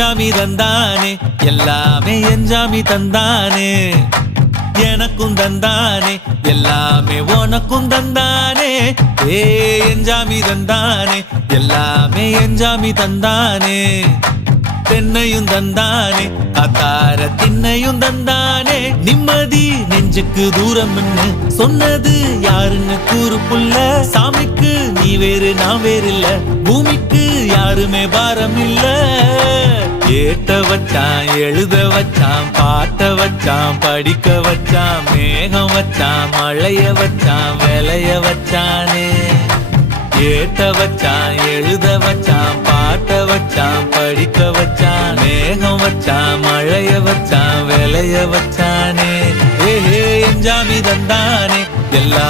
என்ஜாமி தந்தானே எல்லாமே என்ஜாமி தந்தானே எனக்கும் தந்தானே எல்லாமே உனக்கும் தந்தானே ஏ என்ஜாமி தந்தானே எல்லாமே என்ஜாமி தந்தானே தென்னையும் தந்தானே அத்தார திண்ணையும் தந்தானே நிம்மதி நெஞ்சுக்கு தூரம் சொன்னது யாருன்னு கூறு புள்ள சாமிக்கு நீ வேறு நான் வேறு இல்ல பூமிக்கு யாருமே பாரம் இல்ல ஏட்ட வச்சான் எழுத வச்சான் பாட்ட வச்சான் படிக்க வச்சான் மேகம் வச்சான் மழைய வச்சான் விளைய வச்சானே ஏட்ட வச்சான் எழுத வச்சான் பாட்ட வச்சான் படிக்க வச்சான் மேகம் வச்சான் மழைய வச்சான் விளைய வச்சானே ஏ என்ஜாமி தந்தானே எல்லா